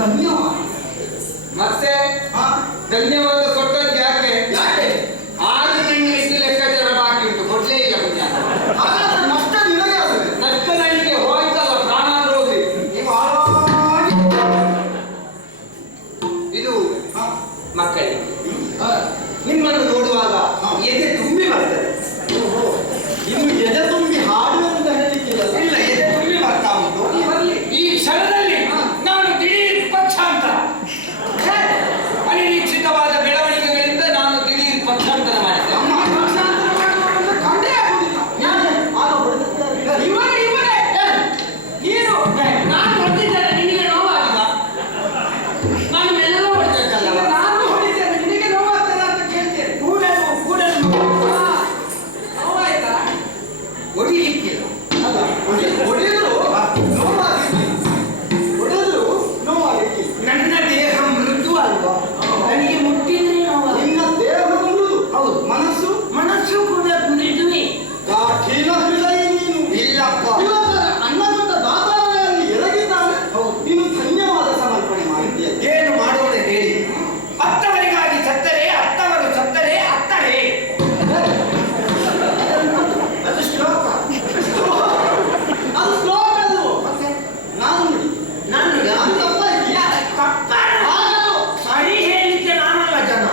ಧನ್ಯವಾದ. ಮತ್ತೆ ಧನ್ಯವಾದ ಕೊಟ್ಟದ್ದು ಯಾಕೆ? 6 ತಿಂಗಳಿಗೆ ಲೆಕ್ಕಾಚಾರ ಬಾಕಿ ಉಂಟು, ಕೊಡ್ಲೇ ಇಲ್ಲ ಪುಣ್ಯ. ಹಾಗಾದ್ರೆ ನಷ್ಟ ನಿನಗೆ ಆದ್ರೆ ನಷ್ಟ ನನಗೆ ಹೋಯ್ತಲ್ಲ, ಪ್ರಾಣ ಹೋಗಿ. ಇದು ಮಕ್ಕಳಿಗೆ ನಿಮ್ಮನ್ನು ನೋಡುವಾಗ ಎದೆ ತುಂಬಿ ಬರ್ತದೆ. ಇನ್ನು ಎದೆ ತುಂಬಿ ಹಾಡು ಅಂತ ಹೇಳಲಿಕ್ಕಿಲ್ಲ. ಇಲ್ಲ, ಎದೆ ತುಂಬಿ ಬರ್ತಾ ಉಂಟು. ಈ ಕ್ಷಣದಲ್ಲಿ ನಾನು ದಿಢೀರ್ ಪಕ್ಷಾಂತರ, ಅನಿರೀಕ್ಷಿತವಾದ ಬೆಳವಣಿಗೆಗಳಿಂದ ನಾನು ದಿಢೀರ್ ಪಕ್ಷಾಂತರ ಮಾಡಿದ್ದೆ. ನಾನು ಹೊಡೆದಿದ್ದೇನೆ, ನಿನಗೆ ನೋವಾಗಿಲ್ಲ. ನಾನು ಮೆಲ್ಲ ಹೊಡೆದಲ್ಲ, ನಾನು ಹೊಡಿತೇನೆ, ನಿನಗೆ ನೋವಾಗ್ತದೆ ಅಂತ ಕೇಳ್ತೇನೆ. ಕೂಡಲು ನೋವಾಯ್ತಾ? ಹೊಡಿಲಿಕ್ಕಿಲ್ಲ. ಅಲ್ಲ, ಹೊಡೆದ್ರು ನೋವಾಗಿರ್ಲಿಲ್ಲ. ನನ್ನ ದೇಹ ಮೃದು ಅಲ್ವಾ, ನನಗೆ ಮುಟ್ಟಿದ್ರೆ ನೋವು. ನಿನ್ನ ದೇಹ ಮೃದು, ಹೌದು. ಮನಸ್ಸು ಕೂಡ ಮೃದುವೆ. ಗಾಢಿನ ಹೃದಯ ನೀನು. ಇಲ್ಲಪ್ಪ, ಅನ್ನದೊಡ್ಡ ದಾತಾರದಲ್ಲಿ ಎರಗಿದ್ದಾನೆ. ನೀನು ಧನ್ಯವಾದ ಸಮರ್ಪಣೆ ಮಾಡಿದ್ದೀಯ. ಏನು ಮಾಡೋಣ ಹೇಳಿ? ಅತ್ತವರಿಗಾಗಿ ಸತ್ತರೆ, ಅತ್ತವರು ಸತ್ತರೆ ಅತ್ತರೆ. ಅದು ಶ್ಲೋಕ. ಅದು ಶ್ಲೋಕ ಅಲ್ವೋ? ನಾನು ಸರಿ ಹೇಳಿಕ್ಕೆ ನಾನಲ್ಲ ಜನ,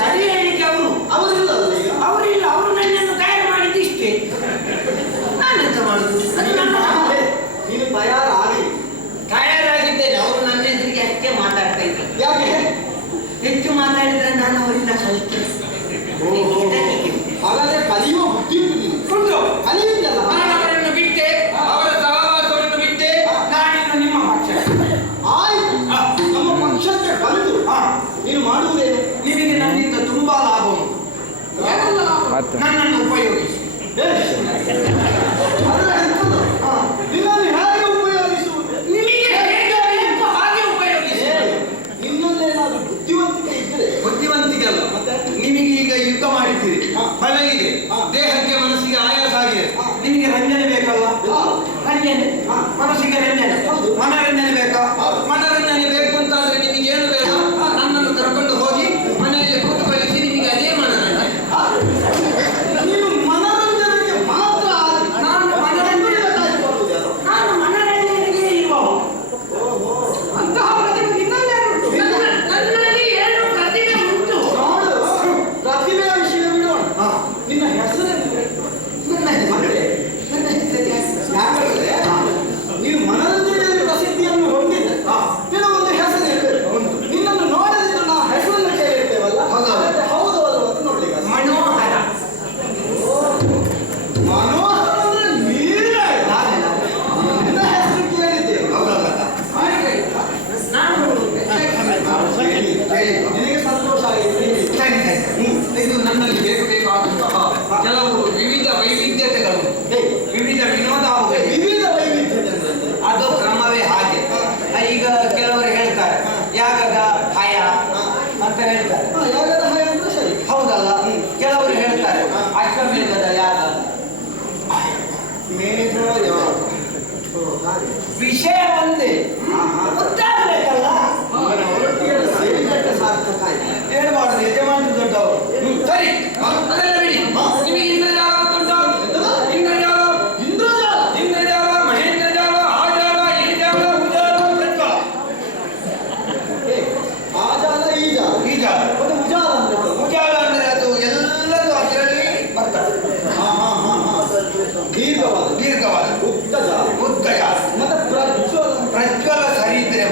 ಸರಿ ಹೇಳಿಕ್ಕೆ ಅವರು. ಅವರಿಲ್ಲಲ್ಲ ಈಗ. ಅವರಿಲ್ಲ, ಅವರು ನನ್ನನ್ನು ತಯಾರು ಮಾಡಿದ್ದು ಇಷ್ಟೇ. ನಾನೆಂತ ಮಾಡುದು? ಅದು ನನ್ನ ನೀನು ತಯಾರಾಗಿ ತಯಾರಾಗಿದ್ದೇನೆ. ಅವರು ನನ್ನ ಎದುರಿಗೆ ಅಷ್ಟೇ ಮಾತಾಡ್ತಾ ಇದ್ದಾರೆ. ಯಾಕೆ? ಹೆಚ್ಚು ಮಾತಾಡಿದ್ರೆ ನಾನು ಅವರಿಂದ ಕಲಿತೆ. ಹಾಗಾದ್ರೆ ಕಲಿಯುವ ಬುದ್ಧಿ ಉಂಟು ನೀನು. ಉಂಟು. ಕಲಿಯುತ್ತಲ್ಲ. ನಾನು ಅವರನ್ನು ಬಿಟ್ಟೆ, ಅವರ ಸಹವಾಸವನ್ನು ಬಿಟ್ಟೆ, ನಾನಿನ್ನು ನಿಮ್ಮ ಪಕ್ಷ. ಆಯ್ತು, ನಮ್ಮ ಪಕ್ಷಕ್ಕೆ ಬಂದು ನೀನು ಮಾಡುವುದೇನು? ನಿಮಗೆ ನನ್ನಿಂದ ತುಂಬಾ ಲಾಭ ಉಂಟು. ನನ್ನನ್ನು ಉಪಯೋಗಿಸಿ. ನಿನ್ನನ್ನು ಹೇಗೆ ಉಪಯೋಗಿಸುವುದು? ನಿಮಗೆ ಹೇಗೆ ಬೇಕೋ ಹಾಗೆ ಉಪಯೋಗಿಸಿ. ನಿನ್ನಲ್ಲೇನಾದ್ರೂ ಬುದ್ಧಿವಂತಿಕೆ ಇದ್ದರೆ. ಬುದ್ಧಿವಂತಿಕೆ ಅಲ್ಲ, ಮತ್ತೆ ನಿಮಗೆ ಈಗ ಯುದ್ಧ ಮಾಡಿದ್ದೀರಿ, ಮಲಗಿದೆ, ದೇಹಕ್ಕೆ ಮನಸ್ಸಿಗೆ ಆಯಾಸ ಆಗಿದೆ. ನಿಮಗೆ ರಂಜನೆ ಬೇಕಲ್ಲ? ರಂಜನೆ, ಮನಸ್ಸಿಗೆ ರಂಜನೆ, ಮನರಂಜನೆ ಬೇಕಾ? ಮನರಂಜನೆ ಬೇಕು ಅಂತಾದ್ರೆ ನಿಮಗೆ ಏನು ಬೇಕು? ನನ್ನನ್ನು ಕರ್ಕೊಂಡು ಹೋಗಿ ಮನೆಯಲ್ಲಿ ಕೂತ್ಕೊಳ್ಳಿಸಿ, ನಿಮಗೆ ಅದೇ ಮನರಂಜನೆ. ನೀನು ಮನರಂಜನೆಗೆ ಮಾತ್ರ ನಾನು ಮನರಂಜನೆಗೆ ಇರುವವ. ಅಂತಹ ಪ್ರತಿಭೆ ನಿನ್ನಲ್ಲೇ ಉಂಟು. ನನ್ನಲ್ಲಿ ಏನು ಪ್ರತಿಭೆ ಉಂಟು. ನೋಡು, ಪ್ರತಿಭೆಯ ವಿಷಯ ಬಿಡೋಣ. ನಿನ್ನ ಹೆಸರೇನು? ನನ್ನ ಹೆಸರು ಯಾಕಂದ್ರೆ ನೀನು ಮನರಂಜನೆಯಲ್ಲಿ ಪ್ರಸಿದ್ಧಿಯನ್ನು ಹೊಂದಿದ್ದೆ. ಕೆಲವೊಂದು ಹೆಸರು ಇರಬೇಕು. ನಿನ್ನನ್ನು ನೋಡದಿದ್ದು ನಾವು ಹೆಸರನ್ನು ಕೇಳಿರ್ತೇವಲ್ಲ, ಹೌದು ಅಲ್ವ ಅಂತ ನೋಡ್ಲಿಕ್ಕೆ. ಮನೋಹರ. ಮನೋಹರ ಅಂದ್ರೆ ನೀನೇ. ನಿನ್ನ ಹೆಸರು ಕೇಳಿದ್ದೇವೆ. ನಿನಗೆ ಸಂತೋಷ ಆಗಿದೆ. ಇದು ನನ್ನಲ್ಲಿ ಬೇಕಾದಂತಹ ಕೆಲವು ವಿವಿಧ ವೈವಿಧ್ಯತೆಗಳು, ವಿವಿಧ ವಿನೋದಾವುಗಳು. ವಿವಿಧ ವೈವಿಧ್ಯತೆ ಅದು ಕ್ರಮವೇ ಹಾಗೆ. ಈಗ ಕೆಲವರು ಹೇಳ್ತಾರೆ ಯಾಗದ ಹಯ ಅಂತ ಹೇಳ್ತಾರೆ. ಯಾಗದ ಹಯ ಅಂದ್ರೆ ಸರಿ, ಹೌದಲ್ಲ? ಕೆಲವರು ಹೇಳ್ತಾರೆ ಅಶ್ವಮೇಧದ ಯಾಗ. ಮೇಘ ಯಾಗ. ವಿಷಯ ಒಂದೇ, ಗೊತ್ತಾಗ್ಬೇಕಲ್ಲ. ಒಟ್ಟಿಗೆ ಸೇರಿದಕ್ಕೆ ಸಾರ್ಥಕ ಆಯ್ತು. ಹೇಳ್ಬಾರ್ದು, ಯಜಮಾನರು ದೊಡ್ಡವರು. ಸರಿ, ಅದೆಲ್ಲ ಬಿಡಿ. ನಿಮಗೆ ಇಂದ್ರಜಾಲ ಗೊತ್ತುಂಟು? ಇಂದ್ರಜಾಲ, ಇಂದ್ರಜಾಲ, ಮಹೇಂದ್ರಜಾಲ, ಆ ಜಾಲ, ಈ ಜಾಲ, ಉಜಾಲ, ಪ್ರಜ್ವಲ. ಆ ಜಾಲ, ಈ ಜಾಲ. ಈ ಜಾಲ ಮತ್ತೆ ಉಜಾಲ ಅಂದ್ರೆ ಉಜಾಲ ಅಂದ್ರೆ ಅದು ಎಲ್ಲದೂ ಅದರಲ್ಲಿ ಬರ್ತದೆ. ದೀರ್ಘವಾದ ದೀರ್ಘವಾದ ಉದ್ದ ಜಾಲ. ಉದ್ದ ಜಾಲ. ಮತ್ತೆ ಪ್ರಜ್ವಲ. ಪ್ರಜ್ವಲ ಸರಿ ಇದ್ರೆ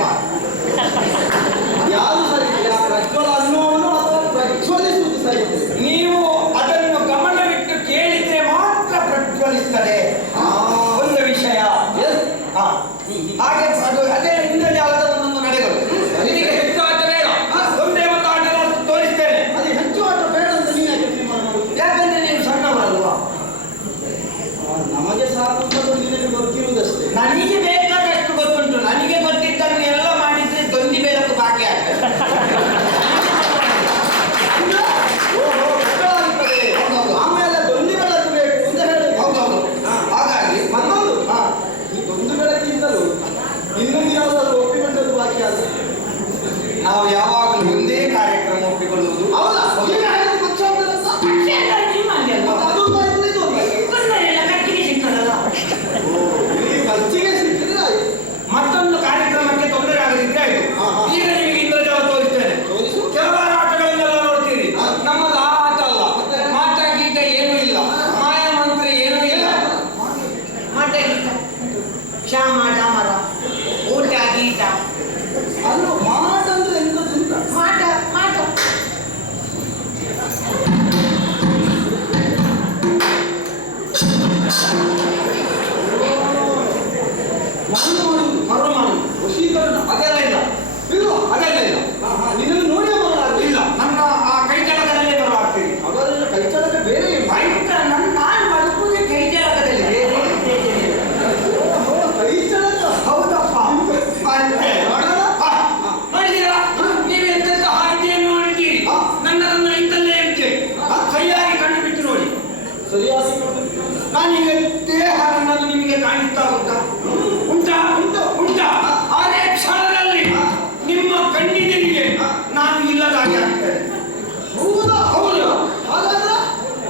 ನಾವು ಯಾವಾಗಲೂ ಒಂದೇ ಕಾರ್ಯಕ್ರಮ ಒಪ್ಪಿಕೊಳ್ಳುವುದು. ಹೌದಾ? ಈಗ ಹೇಳಿದ ಪಕ್ಷಾಂತರ ಅಂತ? ಮತ್ತೆ ಅದೊಂದು ಆಯ್ತು, ಇದೊಂದು ಆಯ್ತು. ಈ ಖರ್ಚಿಗೆ ಸಿಕ್ಕಿದ್ರೆ ಆಯ್ತು. ಮತ್ತೊಂದು ಕಾರ್ಯಕ್ರಮಕ್ಕೆ ತೊಂದರೆ ಆಗದಿದ್ರೆ ಆಯ್ತು. ಈಗ ನಿಮಗೆ ಇಂದ್ರಜಾಲ ತೋರಿಸ್ತೇನೆ. ಕೆಲವಾರು ಆಟಗಳನ್ನೆಲ್ಲ ನೋಡ್ತೀರಿ. ನಮ್ಮದು ಆ ಆಟ ಅಲ್ಲ. ಮಾಟ ಗೀಟ ಏನೂ ಇಲ್ಲ, ಮಾಯ ಮಂತ್ರ ಏನೂ ಇಲ್ಲ. ಮಾಟ ಗೀಟ ಕ್ಷಾಮ ಡಾಮರ ಊಟ ಗೀಟ ಅಲ್ಲ, ಮಾಟ ಅಂದ್ರೆ ಎಂತದ್ದು ಅಂತ? ಮಾಟ ಮಾಟ ಮಣ್ಣು ಮಾಡುವುದು, ಮರು ಮಾಡುದು, ವಶೀಕರಣ ಅದೆಲ್ಲ ಇಲ್ಲ. ಇಲ್ವಾ? ಅದೆಲ್ಲ ಇಲ್ಲ. ನಿನ್ನನ್ನು ನೋಡಿಯೇ ಬರಲಾರ ಇಲ್ಲ, ನನ್ನ ಆ ಕೈ ಜಲಕದಲ್ಲೇ ಬರಲಾಗ್ತೀರಿ. ಅವರೆಲ್ಲ ಕೈ ಚಳಕ ಬೇರೆ ಏನು? ಭಯಂಕರ ನಾನು ಬದುಕುವುದೇ ಕೈ ಜಲಕದಲ್ಲಿ. ಕೈ ಚಳಕ ಹೌದಪ್ಪ. ನೋಡಿದ್ದೀರಾ? ನೀವೆಂತೆಂತ ಹಾಗೆಯನ್ನು ನೋಡಿದ್ದೀರಿ. ನನ್ನದನ್ನು ಇದ್ದಲ್ಲೇ ಇರ್ತೇನೆ. ಸರಿಯಾಗಿ ಕಣ್ಣು ಬಿಟ್ಟು ನೋಡಿ. ಸರಿಯಾಗಿ ನಾನೀಗ ದೇಹ ನನ್ನದು ನಿಮಗೆ ಕಾಣಿಸ್ತಾ ಉಂಟಾ? ಉಂಟಾ ಉಂಟು ಉಂಟಾ? ಅದೇ ಕ್ಷಣದಲ್ಲಿ ನಿಮ್ಮ ಕಣ್ಣಿಗೆ ನಾನು ಇಲ್ಲದಾಗಿ ಆಗ್ತೇನೆ. ಹೌದಾ? ಹೌದು. ಹಾಗಾದ್ರೆ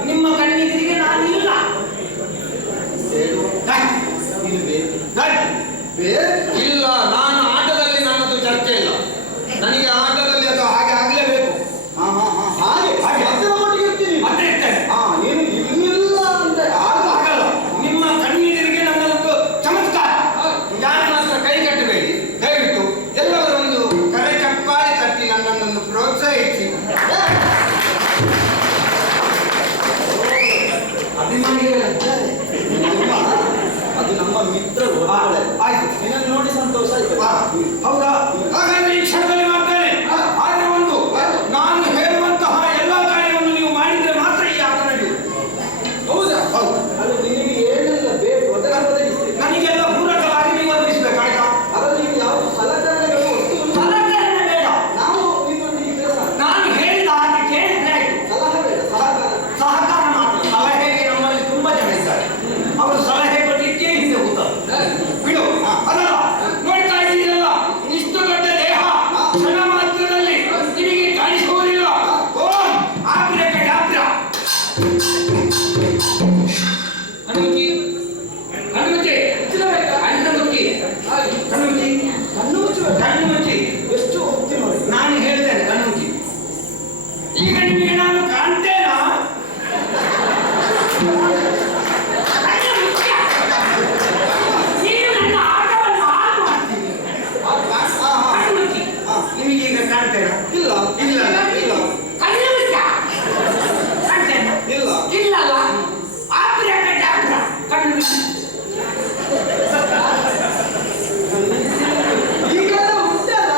ನಿಮ್ಮ ಕಣ್ಣಿಗೆ ನಾನು ಇಲ್ಲ. ಬೇರೆ ಇಲ್ಲ, ನಾನು ಆಟದಲ್ಲಿ ನನ್ನದು ಚರ್ಚೆ ಇಲ್ಲ. ನನಗೆ ಆಟದಲ್ಲಿ ಅದು ಹಾಗೆ ಆಗಲೇಬೇಕು. ಹಾಗೆ ಮಧ್ಯದ ಮಟ್ಟಿಗೆ ಇರ್ತೀನಿ. ಮತ್ತೆ ಇರ್ತೇನೆ. ನೀನು ಇಲ್ಲ ಅಂದ್ರೆ ಆಗಲ್ಲ. ನಿಮ್ಮ ಕಣ್ಣಿಗೆ ನನ್ನದೊಂದು ಚಮತ್ಕಾರ. ಯಾರು ಮಾತ್ರ ಕೈ ಕಟ್ಟಬೇಡಿ ದಯವಿಟ್ಟು. ಎಲ್ಲವರೊಂದು ಕರೆ ಚಪ್ಪಾಳೆ ತಟ್ಟಿ ನನ್ನನ್ನು ಪ್ರೋತ್ಸಾಹಿಸಿ. ಅಭಿಮಾನಿಗಳ ಅದು ನಮ್ಮ ಮಿತ್ರರು. ಆಯ್ತು, ನಿನ್ನನ್ನು ನೋಡಿ ಸಂತೋಷ ಆಯ್ತು. ಹೌದಾ? ಹಾಗಾದ್ರೆ ಈ ಕ್ಷಣದಲ್ಲಿ ಮಾಡ್ತೇನೆ. ಆದ್ರೆ ಒಂದು, ನಾನು ಹೇಳುವಂತಹ ಎಲ್ಲಾ ಕಾರ್ಯವನ್ನು ನೀವು ಮಾಡಿದ್ರೆ ಮಾತ್ರ ಈ ಆಟ ನಡೆಯುವುದು. ಹೌದಾ? ಹೌದು. ಅದು ನಿನಗೆ ಏನೆಲ್ಲ ಬೇಕು ಒದಗಿಸ್ತೀನಿ. ನನಗೆಲ್ಲ ಪೂರಕವಾಗಿ ನೀವು ಒದಗಿಸ್ಬೇಕಾಯ್ತಾ? ಅದರಲ್ಲಿ ನೀವು ಯಾವ ಸಲಕರಣೆಗಳು ವಸ್ತು ಸಲಕರಣೆ ಬೇಡ. ನಾವು ನಿನ್ನೊಂದಿಗೆ ಕೆಲಸ ನಾನು ಹೇಳಿದ ಹಾಗೆ ಕೇಳಿದ್ರೆ ಆಯ್ತು. ಸಲಹೆ ಬೇಡ, ಸಹಕಾರ. ಸಹಕಾರ ಮಾತ್ರ. ಸಲಹೆಗೆ ನಮ್ಮಲ್ಲಿ ತುಂಬಾ ಜನ ಇದ್ದಾರೆ. ಅವರು ಸಲಹೆ ಕೊಡ್ಲಿಕ್ಕೆ ಹಿಂದೆ ಹೋಗ್ತಾರೆ. ಬಿಡು. ಅದಲ್ಲ, ನೋಡ್ತಾ ಇದ್ದೀರಲ್ಲ, ಇಷ್ಟು ದೊಡ್ಡ ದೇಹ ಕ್ಷಣ ಮಾತ್ರದಲ್ಲಿ ನಿಮಗೆ ಕಾಣಿಸುವುದಿಲ್ಲ. ಓ ಆಪ್ರ ಕಡಾಪ್ರ ಅನುಮತಿ ಅನುಮತಿ ಅನುಮತಿ ಅನುಮತಿ ಕಣ್ಣು ಮುಚ್ಚುವ ಅನುಮತಿ. ಎಷ್ಟು ಹೊತ್ತಿ ನೋಡಿ. ನಾನು ಹೇಳ್ತೇನೆ ಅನುಮತಿ. ಈಗ ನಿಮಗೆ ನಾನು ಕಾಣ್ತೇನಾ? ನೀನು ನನ್ನ ಆಟವನ್ನು ಹಾಳು ಮಾಡ್ತೀನಿ. ಅನುಮತಿ. ನಿಮಗೆ ಈಗ ಕಾಣ್ತೇನಾ? ಇಲ್ಲ ಇಲ್ಲ ಇಲ್ಲ ಕಣ್ಣು ಮುಚ್ಚ. ಕಾಣ್ತೇನಾ? ಇಲ್ಲ ಇಲ್ಲಲ್ಲ. ಆಪ್ರ ಕಡಾಪ್ರ ಕಣ್ಣು ಮುಚ್ಚಿ. ಈಗೆಲ್ಲ ಉಂಟಲ್ಲ.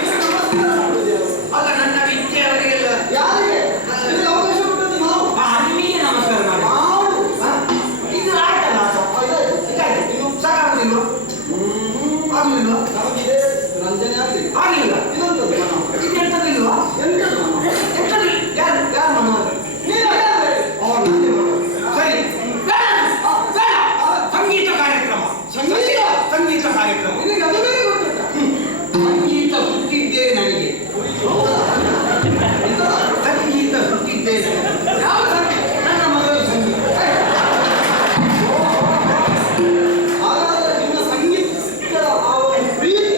ಈಗ ನಮಸ್ಕಾರ ಮಾಡುವುದು ಯಾರು? ಅಲ್ಲ, ನನ್ನ ವಿದ್ಯೆ ಅವರಿಗೆಲ್ಲ ಯಾರಿಗೆ? ನಿನಗೆ ಅವಕಾಶ ಕೊಟ್ಟದ್ದು ನಾವು. ನಿಮಗೆ ನಮಸ್ಕಾರ ಮಾಡಿ. ಮಾಡು. ಇದು ಆಯ್ತಲ್ಲ? ಇದಾಯ್ತು. ನೀವು ಸಾಕಾಗುದಿಲ್ವ? ಆಗ್ಲಿಲ್ವ? ನಮಗಿದೆ ರಂಜನೆ ಆಗಲಿ. ಆಗ್ಲಿಲ್ಲ. ಇದೊಂದದ್ದು ಮನ. ಇದು ಎಂತದಿಲ್ವಾ? ಎಂತದ್ದು ಮನ? ಎಂತದಿಲ್ಲ. ಯಾರು ಯಾರು ಮನೋಹರ? ನೀನು ಯಾರು? ನಂದೇ ಮನೋಹರ. ಸರಿ. ಬೇಡ ಬೇಡ. ಸಂಗೀತ ಕಾರ್ಯಕ್ರಮ. ಸಂಗೀತ? ಸಂಗೀತ ಕಾರ್ಯಕ್ರಮ. ನಿನಗೆ ಅದು ಬೇರೆ ಗೊತ್ತುಂಟಾ? ಸಂಗೀತ ಹುಟ್ಟಿದ್ದೇ ನನಗೆ. ಸಂಗೀತ ಹುಟ್ಟಿದ್ದೇ ನನಗೆ. ಯಾವ ಸಂಗೀತ? ನನ್ನ ಮಗಳು ಸಂಗೀತ. ಹಾಗಾದ್ರೆ ನಿನ್ನ ಸಂಗೀತದ ಆ ಒಂದು ಪ್ರೀತಿ,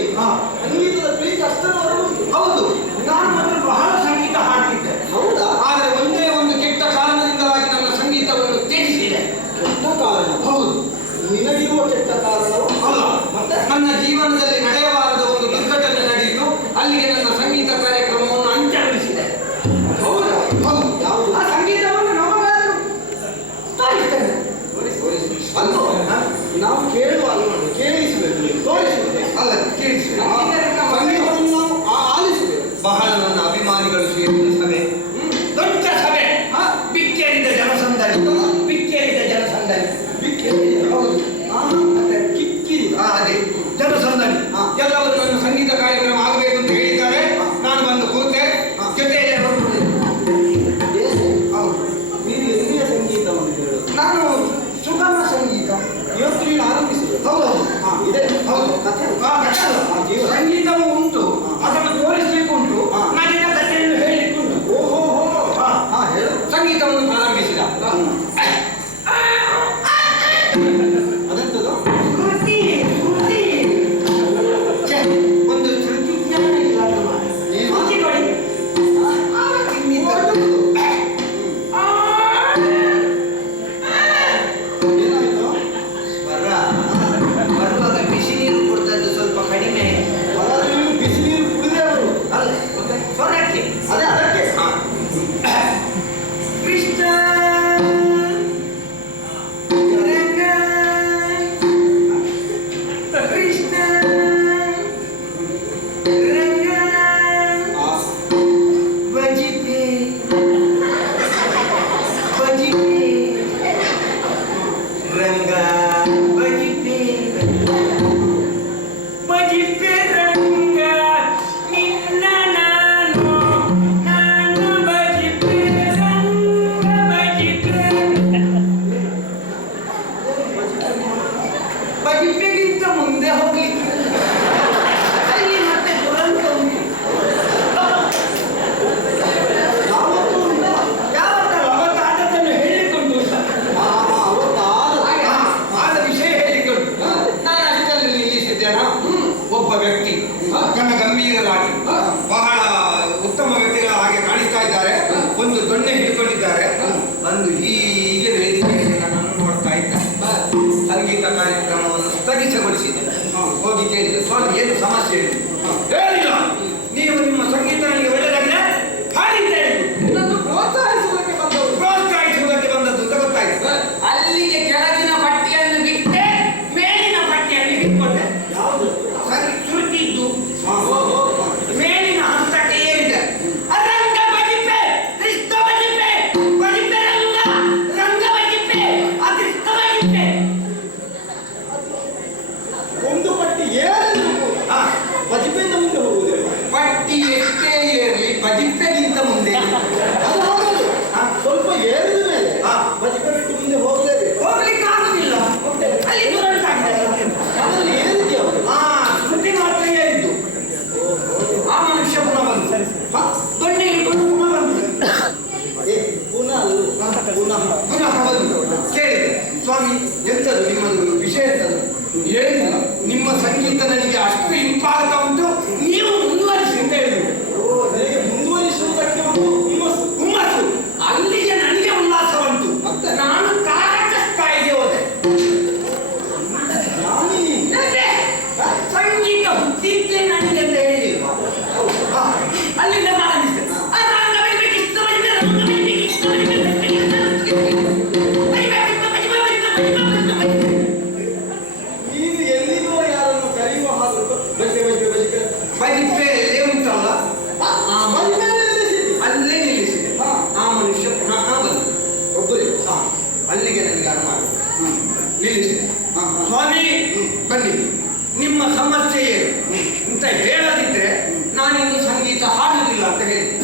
ಸಂಗೀತದ ಪ್ರೀತಿ ಅಷ್ಟರವರೆಗೂ ಉಂಟು. ಹೌದು, ನಾನು ಮೊದಲು ಬಹಳ ಸಂಗೀತ ಹಾಡ್ತಿದ್ದೆ. ಹೌದಾ? ಆದರೆ ಒಂದೇ ಒಂದು ಕೆಟ್ಟ ಕಾರಣದಿಂದಾಗಿ ನನ್ನ ಸಂಗೀತವನ್ನು ತ್ಯಜಿಸಿದೆ. ಕೆಟ್ಟ ಕಾರಣ? ಹೌದು. ನಿನಗಿರುವ ಕೆಟ್ಟ ಕಾರಣವು ಅಲ್ಲ, ಮತ್ತೆ ನನ್ನ ಜೀವನದಲ್ಲಿ ನಡೆಯಬಾರದ ಒಂದು ದುರ್ಘಟನೆ ನಡೆಯಿತು. ಅಲ್ಲಿಗೆ ನನ್ನ ಸಂಗೀತ ಕಾರ್ಯಕ್ರಮವನ್ನು ಅಂತ್ಯಗೊಳಿಸಿದೆ. ಹೌದಾ? ಹೌದು. ಯಾವುದು? ಆ ಸಂಗೀತವನ್ನು ನಮಗಾದರೂ ತೋರಿಸ್ತೇನೆ. ಅಲ್ಲೋ ನಾವು ಕೇಳುವ ಅಲ್ಲ, ಕೇಳಿಸಬೇಕು, ತೋರಿಸಬೇಕು. ಅಲ್ಲ, ಕೇಳಿಸಿ. ಸಂಗೀತವನ್ನು ನಾವು ಆಲಿಸಬೇಕು. ಬಹಳ ನನ್ನ ಅಭಿಮಾನಿಗಳು ಸೇರಿದ ಸಭೆ, ದೊಡ್ಡ ಸಭೆ. ಬಿಕ್ಕೇರಿದ ಜನಸಂದಣಿ, ಬಿಕ್ಕೇರಿದ ಜನಸಂದಣಿ. ಹೌದು. ಮತ್ತೆ ಕಿಕ್ಕಿರಿ. ಅದೇ ಜನಸಂದಣಿ. ಎಲ್ಲವರು ನನ್ನ ಸಂಗೀತ ಕಾರ್ಯಕ್ರಮ ಆಗಬೇಕು ಅಂತ ಹೇಳಿದ್ದಾರೆ. ನಾನು ಬಂದು ಕೂತೆ. ಜೊತೆಯಲ್ಲೇ ಬರ್ಬೋದು. ಹೌದು. ನೀನು ಎಲ್ಲಿಯ ಸಂಗೀತವನ್ನು ಕೇಳೋದು? ನಾನು ಸುಗಮ ಸಂಗೀತ. ಇವತ್ತು ನೀನು ಆರಂಭಿಸುವುದು. ಹೌದು. ಇದೇ ಗಂಭೀರರಾಗಿ ಬಹಳ ಉತ್ತಮ ವ್ಯಕ್ತಿಗಳ ಹಾಗೆ ಕಾಣಿಸ್ತಾ ಇದ್ದಾರೆ. ಒಂದು ದೊಣ್ಣೆ ಹಿಡ್ಕೊಂಡಿದ್ದಾರೆ. ಬಂದು ಹೀಗೆ ವೇದಿಕೆಯಲ್ಲಿ ನನ್ನನ್ನು ನೋಡ್ತಾ ಇದ್ದಾರೆ. ಸಂಗೀತ ಕಾರ್ಯಕ್ರಮವನ್ನು ಸ್ಥಗಿತಗೊಳಿಸಿದೆ. ಹೋಗಿ ಕೇಳಿದೆ, ಸ್ವಾಮಿ ಏನು ಸಮಸ್ಯೆ ಇದೆ? ಹೇಳಿಲ್ಲ, ನೀವು ನಿಮ್ಮ ಸಂಗೀತ ನನಗೆ ಒಳ್ಳೆಯದಾಗಿದೆ ಹಾಡಿದ್ದೇನೆ. ನಿನ್ನನ್ನು ಪ್ರೋತ್ಸಾಹಿಸುವುದಕ್ಕೆ ಬಂದವರು. ಪ್ರೋತ್ಸಾಹಿಸುವುದಕ್ಕೆ ಬಂದದ್ದು ಅಂತ ಗೊತ್ತಾಯ್ತು. ಅಲ್ಲಿಗೆ ಕೆಳಗಿನ ಪಟ್ಟಿಯನ್ನು ಬಿಟ್ಟೆ ಮೇಲಿನ ಪಟ್ಟಿಯನ್ನು ಹಿಡ್ಕೊಂಡೆ. ಯಾವುದು? ಸುರುಕಿದ್ದು ಮೇಲಿನ ಹಂತಕ್ಕೆ ಏರಿದೆ. ರಂಗ ಬಜಿಪೆ ಕೃಷ್ಣ ಬಜಿಪೆ ಬಜಿಪೆ ರಂಗ ರಂಗ ಬಜಿಪೆ ಅದೃಷ್ಟ ಬಜಿಪೆ. ಒಂದು ಪಟ್ಟಿ ಏರಿದ್ರು ಬಜಿಪೆಯಿಂದ ಮುಂದೆ ಹೋಗುವುದಿಲ್ಲ. ಪಟ್ಟಿ ಎಷ್ಟೇ ಇರಲಿ ಬಜಿಪ್ಪೆಗಿಂತ ಮುಂದೆ ಅದು ಹೋಗದು. ಸ್ವಲ್ಪ ಏರಿದ ಮೇಲೆ ಬಜಿಪೆ ಬಿಟ್ಟು ಮುಂದೆ ಹೋಗಲೇಬೇಕು. ಹೋಗ್ಲಿಕ್ಕೆ ಆಗುದಿಲ್ಲ. ಅಲ್ಲಿ ದುರಂತ ಆಗಿದೆ. ಅದರಲ್ಲಿ ಏರಿದೆಯಾ? ಸುದ್ದಿ ಮಾತ್ರ ಏರಿದ್ದು. ಆ ಮನುಷ್ಯ ಪುನಃ ಬಂದು ದೊಣ್ಣೆ ಹಿಡ್ಕೊಂಡು ಪುನಃ ಬಂದು ಪುನಃ ಅಲ್ಲ, ಪುನಃ ಪುನಃ ಬಂದು ಕೇಳಿದೆ, ಸ್ವಾಮಿ ಎಂತದು ನಿಮ್ಮದು ವಿಷಯ ಎಂತದು? ಏನಿಲ್ಲ, ನಿಮ್ಮ ಸಂಗೀತ ನನಗೆ ಅಷ್ಟು ಇಂಪಾಗ್ತಾ ಉಂಟು, ನೀವು ಮುಂದುವರಿಸಿ ಅಂತ ಹೇಳಿದ್ರು. ನನಗೆ ಮುಂದುವರಿಸುವುದಕ್ಕೆ ಒಂದು ಹುಮ್ಮಸ್ಸು. ಹುಮ್ಮಸ್ಸು ಅಲ್ಲಿಗೆ ನನಗೆ ಉಲ್ಲಾಸ ಬಂತು. ನಾನು ತಾರಕ ಸ್ಥಾಯಿಗೆ ಹೋದೆ. ನಾನೀ ನನಗೆ ಸಂಗೀತ ಹುಟ್ಟಿದ್ದೆ ನನಗೆ ಅಂತ ಹೇಳಿಲ್ವ? ಅಲ್ಲಿಂದ ಪ್ರಾರಂಭಿಸಿದೆ. ರಂಗ ಬಜಿಪೆ ಇಷ್ಟ ಬಜಿಪೆ ರಂಗ ಬಜಿಪೆ ಇಷ್ಟ ಬಜಿಪೆ ನೀನು ಎಲ್ಲಿಗೋ ಯಾರನ್ನು ಕರೆಯುವ ಹಾಗೆ ಬಜಿಪೆ ಬಜಿಪೆ ಬಜಿಪೆ ಬಜಿಪ್ಪೆಯಲ್ಲೇ ಉಂಟಲ್ಲ ಬಜಿಪೆ ನಿಲ್ಲಿಸಿದ್ದು. ಅಲ್ಲೇ ನಿಲ್ಲಿಸಿದೆ. ಆ ಮನುಷ್ಯ ಪುನಃ ಬಂದು ಒಬ್ಬರೇ ಅಲ್ಲಿಗೆ ನನಗೆ ಅನುಮಾನ ನಿಲ್ಲಿಸಿದೆ. ಹಾ, ಹಾ. ಸ್ವಾಮಿ ಬನ್ನಿ, ನಿಮ್ಮ ಸಮಸ್ಯೆ ಏನು ಅಂತ ಹೇಳದಿದ್ರೆ ನಾನಿನ್ನು ಸಂಗೀತ ಹಾಡುವುದಿಲ್ಲ ಅಂತ ಹೇಳಿದೆ.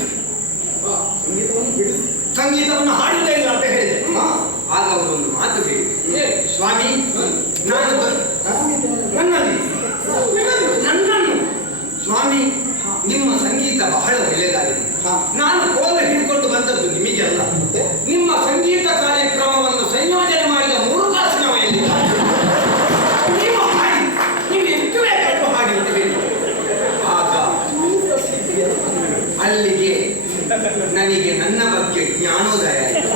ಸಂಗೀತವನ್ನು ಬಿಡಿಸಿ. ಸಂಗೀತವನ್ನು ಹಾಡುವುದೇ ಇಲ್ಲ ಅಂತ ಹೇಳಿದೆ. ಹಾ. ಆಗ ಅವರು ಒಂದು ಮಾತು ಹೇಳಿ, ಸ್ವಾಮಿ ನಾನು ನನ್ನಲ್ಲಿ ನನ್ನನ್ನು ಸ್ವಾಮಿ ನಿಮ್ಮ ಸಂಗೀತ ಬಹಳ ಒಳ್ಳೆಯದಾಗಿದೆ. ನಾನು ಕೋಲ ಹಿಡ್ಕೊಂಡು ಬಂದದ್ದು ನಿಮಗೆಲ್ಲ. ನಿಮ್ಮ ಸಂಗೀತ ಕಾರ್ಯಕ್ರಮವನ್ನು ಸಂಯೋಜನೆ ಮಾಡಿದ 3 ಕಾಸಿನವಯಲ್ಲಿ ನೀವು ಹಾಡಿ, ನೀವು ಎಷ್ಟು ಬೇಕಾದರೂ ಹಾಡಿ ಅಂತ ಹೇಳಿ. ಆಗ ಅಲ್ಲಿಗೆ ನನಗೆ ನನ್ನ ಬಗ್ಗೆ ಜ್ಞಾನೋದಯ ಆಯಿತು.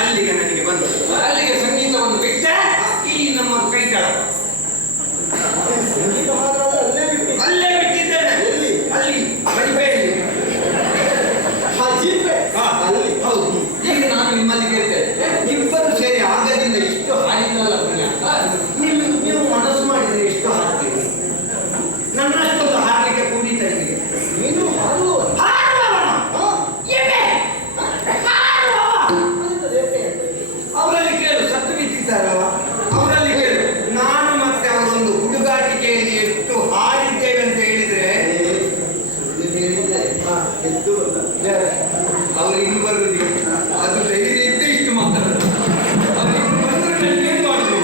ಅಲ್ಲಿಗೆ ನನಗೆ ಬಂತು. ಅಲ್ಲಿಗೆ ಸಂಗೀತವನ್ನು ಬಿಟ್ಟೆ ಈ ನಮ್ಮ ಕೈ ಕೆಳಗೆ ಸಂಗೀತ ಮಾತ್ರ ಅಲ್ಲೇ ಬಿಟ್ಟು ಅಲ್ಲೇ ಬಿಟ್ಟಿದ್ದೇನೆ. ಅಲ್ಲಿ ಬಜಿಪೆಯಲ್ಲಿ. ಬಜಿಪೆ ಅಲ್ಲಿ. ಹೌದು. ಈಗ ನಾನು ನಿಮ್ಮಲ್ಲಿ ಕೇಳ್ತೇನೆ, ಇಬ್ಬರು ಸೇರಿ ಆಗದಿಂದ ಇಷ್ಟು ಹಾಡಿದ್ರಲ್ಲ ಪುಣ್ಯ, ನೀವು ಮನಸ್ಸು ಮಾಡಿದ್ರೆ ಎಷ್ಟು ಹಾಡ್ತೀರಿ? ನನ್ನಷ್ಟೊಂದು ಹಾಡಲಿಕ್ಕೆ ಕೂಡಿತ ನಿಮಗೆ. ನೀನು ಹಾಡುವ ಅವರಲ್ಲಿ ಕೇಳು, ಸತ್ತು ಬಿದ್ದಿದ್ದಾರಲ್ಲ ಅವರಲ್ಲಿ ಕೇಳು. ನಾನು ಮತ್ತೆ ಅವರೊಂದು ಹುಡುಗಾಟಿಕೆಯಲ್ಲಿ ಎಷ್ಟು ಹಾಡಿದ್ದೇವೆ ಅಂತ ಹೇಳಿದ್ರೆ ಎದ್ದು ಅವರು ಇನ್ನು ಬರುವುದಿಲ್ಲ. ಅದು ಧೈರ್ಯ ಇದ್ದು ಇಷ್ಟು ಮಾತಾಡೋದು. ಅವರು ಇನ್ನು ಬಂದ್ರೆ ಏನು ಮಾಡುದು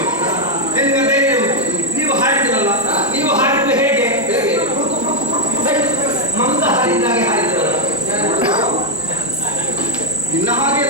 ಎಂತ ಧೈರ್ಯ ಉಂಟು. ನೀವು ಹಾಡಿದ್ರಲ್ಲ, ನೀವು ಹಾಡಿದ್ದು ಹೇಗೆ ಮಂದ ಹಾಡಿದ್ದಾಗೆ ಹಾಡಿದ್ರಲ್ಲ. ನಿನ್ನ ಹಾಗೆ